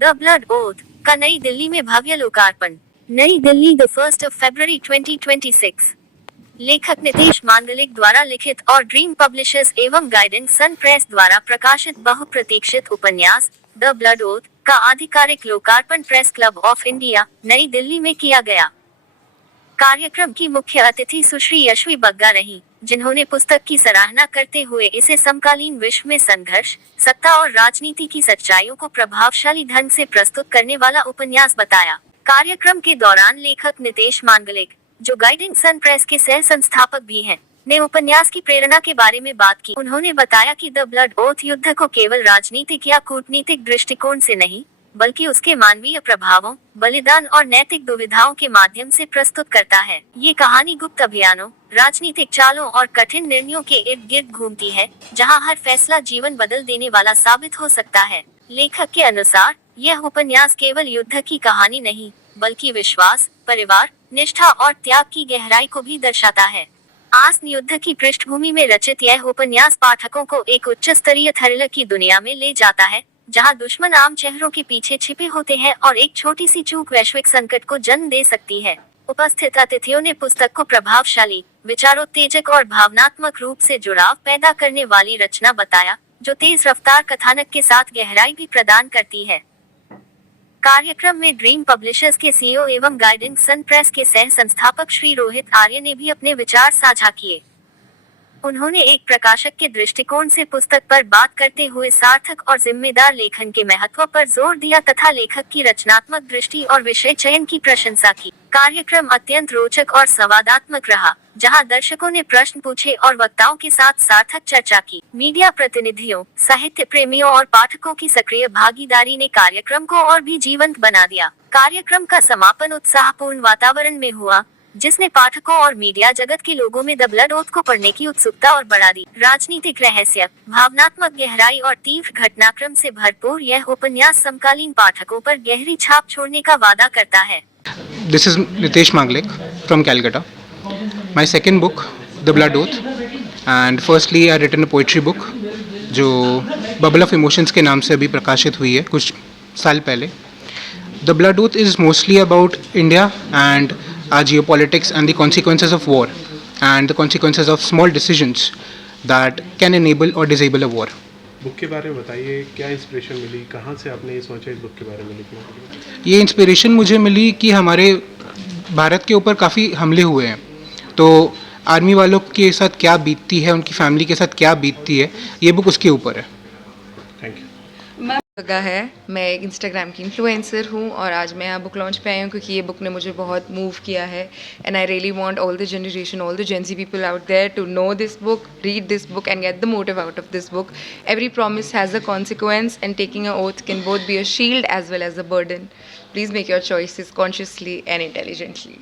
The blood oath का नई दिल्ली में भव्य लोकार्पण। नई दिल्ली, द 1 फरवरी 2026। लेखक नितेश मांडलिक द्वारा लिखित और ड्रीम पब्लिशर्स एवं गाइडेंस सन प्रेस द्वारा प्रकाशित बहुप्रतीक्षित उपन्यास द ब्लड ओथ का आधिकारिक लोकार्पण प्रेस क्लब ऑफ इंडिया, नई दिल्ली में किया गया। कार्यक्रम की मुख्य अतिथि सुश्री यशवी बग्गा रही, जिन्होंने पुस्तक की सराहना करते हुए इसे समकालीन विश्व में संघर्ष, सत्ता और राजनीति की सच्चाइयों को प्रभावशाली ढंग से प्रस्तुत करने वाला उपन्यास बताया। कार्यक्रम के दौरान लेखक नितेश मांडलिक, जो गाइडेंस सन प्रेस के सह संस्थापक भी हैं, ने उपन्यास की प्रेरणा के बारे में बात की। उन्होंने बताया कि द ब्लड ओथ युद्ध को केवल राजनीतिक या कूटनीतिक दृष्टिकोण से नहीं, बल्कि उसके मानवीय प्रभावों, बलिदान और नैतिक दुविधाओं के माध्यम से प्रस्तुत करता है। ये कहानी गुप्त अभियानों, राजनीतिक चालों और कठिन निर्णयों के इर्द गिर्द घूमती है, जहां हर फैसला जीवन बदल देने वाला साबित हो सकता है। लेखक के अनुसार यह उपन्यास केवल युद्ध की कहानी नहीं, बल्कि विश्वास, परिवार, निष्ठा और त्याग की गहराई को भी दर्शाता है। आसन युद्ध की पृष्ठभूमि में रचित यह उपन्यास पाठकों को एक उच्च स्तरीय थ्रिलर की दुनिया में ले जाता है, जहां दुश्मन आम चेहरों के पीछे छिपे होते हैं और एक छोटी सी चूक वैश्विक संकट को जन्म दे सकती है। उपस्थित अतिथियों ने पुस्तक को प्रभावशाली, विचारोत्तेजक और भावनात्मक रूप से जुड़ाव पैदा करने वाली रचना बताया, जो तेज रफ्तार कथानक के साथ गहराई भी प्रदान करती है। कार्यक्रम में ड्रीम पब्लिशर्स के सीईओ एवं गाइडेंस सन प्रेस के सह संस्थापक श्री रोहित आर्य ने भी अपने विचार साझा किए। उन्होंने एक प्रकाशक के दृष्टिकोण से पुस्तक पर बात करते हुए सार्थक और जिम्मेदार लेखन के महत्व पर जोर दिया तथा लेखक की रचनात्मक दृष्टि और विषय चयन की प्रशंसा की। कार्यक्रम अत्यंत रोचक और संवादात्मक रहा, जहां दर्शकों ने प्रश्न पूछे और वक्ताओं के साथ सार्थक चर्चा की। मीडिया प्रतिनिधियों, साहित्य प्रेमियों और पाठकों की सक्रिय भागीदारी ने कार्यक्रम को और भी जीवंत बना दिया। कार्यक्रम का समापन उत्साहपूर्ण वातावरण में हुआ, जिसने पाठकों और मीडिया जगत के लोगों में द ब्लड ओथ को पढ़ने की उत्सुकता और बढ़ा दी। राजनीतिक रहस्य, भावनात्मक गहराई और तीव्र घटनाक्रम से भरपूर यह उपन्यास समकालीन पाठकों पर गहरी छाप छोड़ने का वादा करता है। This is Nitesh Manglik from Calcutta. My second book, The Blood Oath, and firstly I written a poetry book जो Bubble of Emotions के नाम से अभी प्रकाशित हुई है कुछ साल पहले। The Blood Oath is mostly about India and our geopolitics and the consequences of war and the consequences of small decisions that can enable or disable a war. Book के बारे में बताइए, क्या इंस्पिरेशन मिली, कहाँ से आपने ये सोचा इस बुक के बारे में लिखना? ये इंस्पिरेशन मुझे मिली कि हमारे भारत के ऊपर काफ़ी हमले हुए हैं, तो आर्मी वालों के साथ क्या बीतती है, उनकी फैमिली के साथ क्या बीतती है, ये बुक उसके ऊपर है। Thank you. जगह है, मैं एक इंस्टाग्राम की इन्फ्लुएंसर हूँ और आज मैं यहाँ बुक लॉन्च पे आई हूँ क्योंकि ये बुक ने मुझे बहुत मूव किया है and I really want all the generation, all the Gen Z people out there to know this book, read this book and get the motive out of this book. Every promise has a consequence and taking a oath can both be a shield as well as a burden. Please make your choices consciously and intelligently.